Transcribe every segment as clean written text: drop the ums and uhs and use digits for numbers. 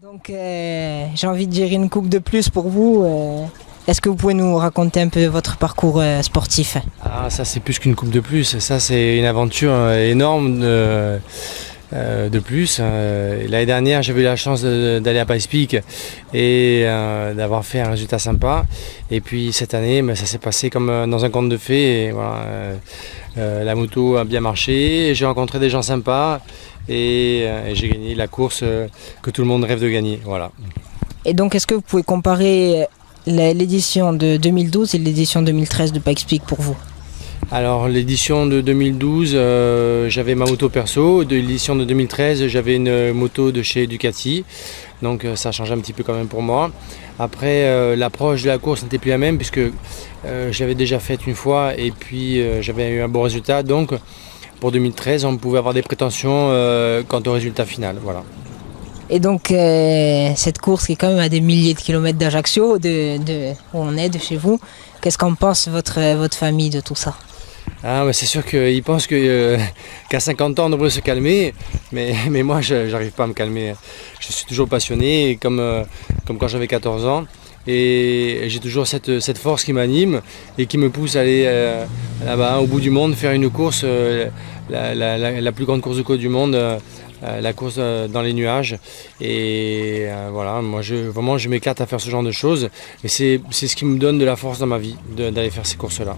Donc j'ai envie de dire une coupe de plus pour vous. Est-ce que vous pouvez nous raconter un peu votre parcours sportif? Ah, ça c'est plus qu'une coupe de plus, ça c'est une aventure énorme de plus. L'année dernière j'avais eu la chance d'aller à Pikes Peak et d'avoir fait un résultat sympa. Et puis cette année ça s'est passé comme dans un conte de fées. Et voilà, la moto a bien marché, j'ai rencontré des gens sympas et j'ai gagné la course que tout le monde rêve de gagner. Voilà. Et donc est-ce que vous pouvez comparer l'édition de 2012 et l'édition 2013 de Pikes Peak pour vous? Alors l'édition de 2012, j'avais ma moto perso. De l'édition de 2013, j'avais une moto de chez Ducati. Donc ça change un petit peu quand même pour moi. Après, l'approche de la course n'était plus la même puisque j'avais déjà fait une fois et puis j'avais eu un bon résultat. Donc pour 2013, on pouvait avoir des prétentions quant au résultat final. Voilà. Et donc cette course qui est quand même à des milliers de kilomètres d'Ajaccio, où on est, de chez vous, qu'est-ce qu'en pense votre famille de tout ça? Ah, c'est sûr qu'ils pensent qu'à 50 ans on devrait se calmer, mais moi je n'arrive pas à me calmer. Je suis toujours passionné, comme quand j'avais 14 ans, et j'ai toujours cette force qui m'anime et qui me pousse à aller là-bas au bout du monde, faire une course, la plus grande course de côte du monde. La course dans les nuages et voilà, moi je m'éclate à faire ce genre de choses et c'est ce qui me donne de la force dans ma vie d'aller faire ces courses là.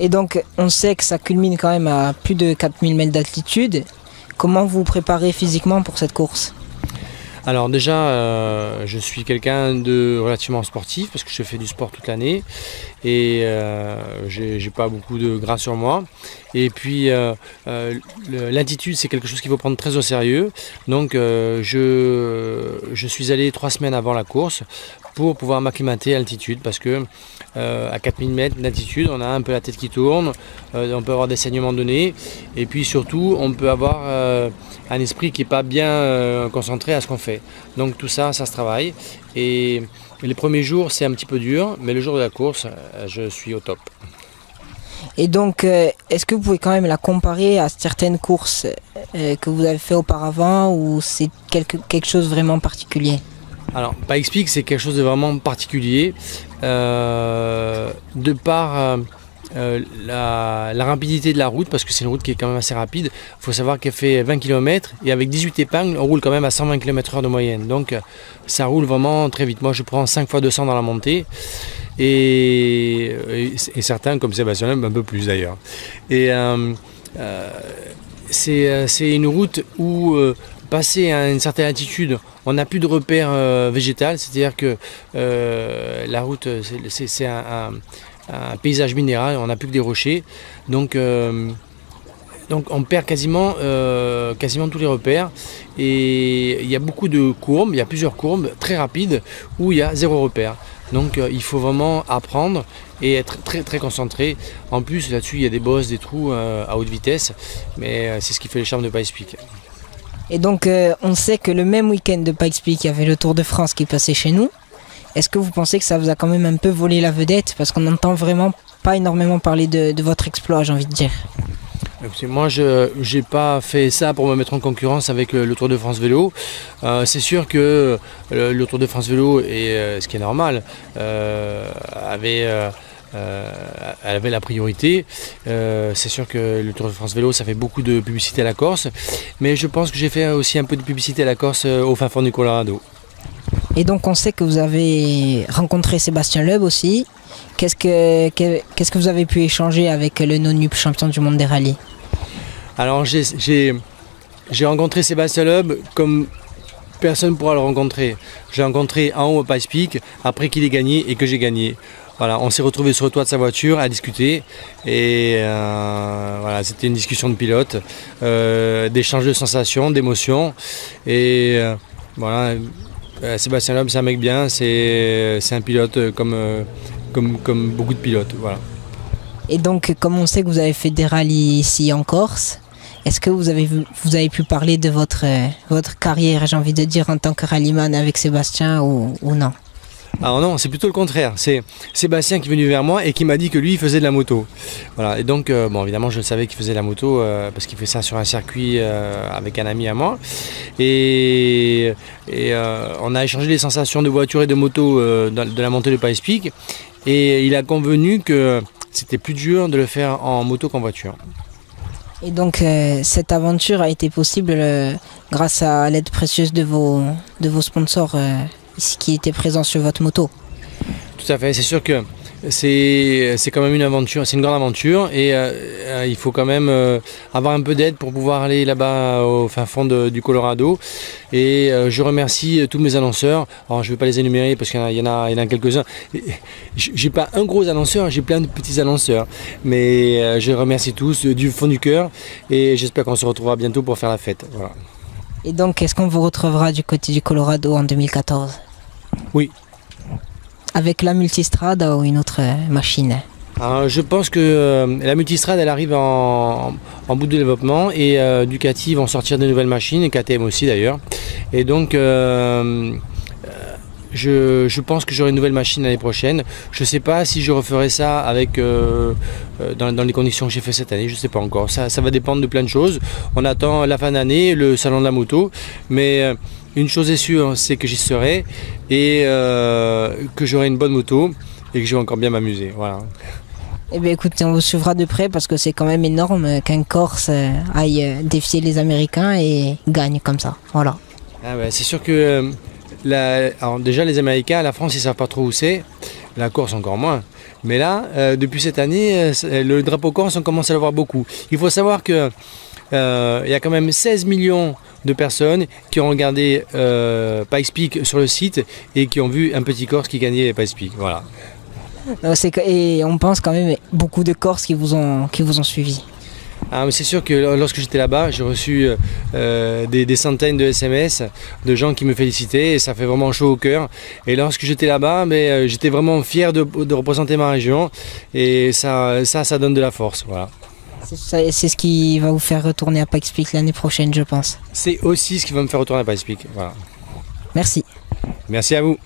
Et donc on sait que ça culmine quand même à plus de 4000 mètres d'altitude. Comment vous vous préparez physiquement pour cette course? Alors déjà, je suis quelqu'un de relativement sportif parce que je fais du sport toute l'année et j'ai pas beaucoup de gras sur moi. Et puis l'altitude, c'est quelque chose qu'il faut prendre très au sérieux. Donc je suis allé 3 semaines avant la course pour pouvoir m'acclimater à l'altitude parce que à 4000 mètres d'altitude, on a un peu la tête qui tourne, on peut avoir des saignements de nez et puis surtout on peut avoir un esprit qui n'est pas bien concentré à ce qu'on fait. Donc tout ça, ça se travaille et les premiers jours c'est un petit peu dur, mais le jour de la course, je suis au top. Et donc, est-ce que vous pouvez quand même la comparer à certaines courses que vous avez fait auparavant ou c'est quelque chose vraiment particulier? Alors, Pikes Peak, c'est quelque chose de vraiment particulier de par la rapidité de la route, parce que c'est une route qui est quand même assez rapide. Il faut savoir qu'elle fait 20 km et avec 18 épingles, on roule quand même à 120 km/h de moyenne. Donc, ça roule vraiment très vite. Moi, je prends 5 fois 200 dans la montée. Et certains, comme Sébastien, un peu plus d'ailleurs. Et c'est une route où, passé à une certaine altitude, on n'a plus de repères végétal, c'est-à-dire que la route, c'est un paysage minéral, on n'a plus que des rochers. Donc on perd quasiment tous les repères. Et il y a beaucoup de courbes, il y a plusieurs courbes très rapides où il y a 0 repère. Donc il faut vraiment apprendre et être très très concentré. En plus là-dessus il y a des bosses, des trous à haute vitesse, mais c'est ce qui fait le charme de Pikes Peak. Et donc on sait que le même week-end de Pikes Peak, il y avait le Tour de France qui passait chez nous. Est-ce que vous pensez que ça vous a quand même un peu volé la vedette? Parce qu'on n'entend vraiment pas énormément parler de votre exploit, j'ai envie de dire. Moi, je n'ai pas fait ça pour me mettre en concurrence avec le Tour de France Vélo. C'est sûr que le Tour de France Vélo, et ce qui est normal, avait elle avait la priorité. C'est sûr que le Tour de France Vélo, ça fait beaucoup de publicité à la Corse, mais je pense que j'ai fait aussi un peu de publicité à la Corse au fin fond du Colorado. Et donc on sait que vous avez rencontré Sébastien Loeb aussi. Qu'est-ce que vous avez pu échanger avec le non-nup champion du monde des rallyes? Alors j'ai rencontré Sébastien Loeb comme personne ne pourra le rencontrer. J'ai rencontré en haut à Pikes Peak après qu'il ait gagné et que j'ai gagné. Voilà, on s'est retrouvés sur le toit de sa voiture à discuter et voilà, c'était une discussion de pilote, d'échange de sensations, d'émotions et voilà. Sébastien Loeb, c'est un mec bien, c'est un pilote comme beaucoup de pilotes. Voilà. Et donc, comme on sait que vous avez fait des rallyes ici en Corse, est-ce que vous avez pu parler de votre carrière, j'ai envie de dire, en tant que rallyman avec Sébastien ou non? Alors non, c'est plutôt le contraire. C'est Sébastien qui est venu vers moi et qui m'a dit que lui, il faisait de la moto. Voilà. Et donc, bon, évidemment, je savais qu'il faisait de la moto parce qu'il fait ça sur un circuit avec un ami à moi. Et on a échangé les sensations de voiture et de moto de la montée de Pikes Peak. Et il a convenu que c'était plus dur de le faire en moto qu'en voiture. Et donc, cette aventure a été possible grâce à l'aide précieuse de vos sponsors qui étaient présents sur votre moto. Tout à fait, c'est sûr que c'est quand même une aventure, c'est une grande aventure et il faut quand même avoir un peu d'aide pour pouvoir aller là-bas au fin fond du Colorado. Et je remercie tous mes annonceurs. Alors je ne vais pas les énumérer parce qu'il y en a quelques-uns. J'ai pas un gros annonceur, j'ai plein de petits annonceurs. Mais je les remercie tous du fond du cœur et j'espère qu'on se retrouvera bientôt pour faire la fête. Voilà. Et donc, est-ce qu'on vous retrouvera du côté du Colorado en 2014? Oui. Avec la Multistrada ou une autre machine? Alors, je pense que la Multistrada elle arrive en bout de développement et Ducati vont sortir de nouvelles machines et KTM aussi d'ailleurs. Et donc je pense que j'aurai une nouvelle machine l'année prochaine. Je ne sais pas si je referai ça avec dans les conditions que j'ai fait cette année, je ne sais pas encore. Ça va dépendre de plein de choses. On attend la fin d'année, le salon de la moto, mais une chose est sûre, c'est que j'y serai et que j'aurai une bonne moto et que je vais encore bien m'amuser. Voilà. Eh bien écoutez, on vous suivra de près parce que c'est quand même énorme qu'un Corse aille défier les Américains et gagne comme ça. Voilà. Ah ouais, c'est sûr que alors déjà les Américains, la France ils ne savent pas trop où c'est, la Corse encore moins. Mais là, depuis cette année, le drapeau corse on commence à le voir beaucoup. Il faut savoir qu'il y a quand même 16 millions de personnes qui ont regardé Pikes Peak sur le site et qui ont vu un petit Corse qui gagnait Pikes Peak. Voilà. Et on pense quand même beaucoup de Corses qui vous ont suivi. Ah, mais c'est sûr que lorsque j'étais là-bas, j'ai reçu des centaines de SMS de gens qui me félicitaient et ça fait vraiment chaud au cœur. Et lorsque j'étais là-bas, j'étais vraiment fier de représenter ma région et ça donne de la force. Voilà. C'est ce qui va vous faire retourner à Pikes Peak l'année prochaine, je pense. C'est aussi ce qui va me faire retourner à Pikes Peak. Voilà. Merci. Merci à vous.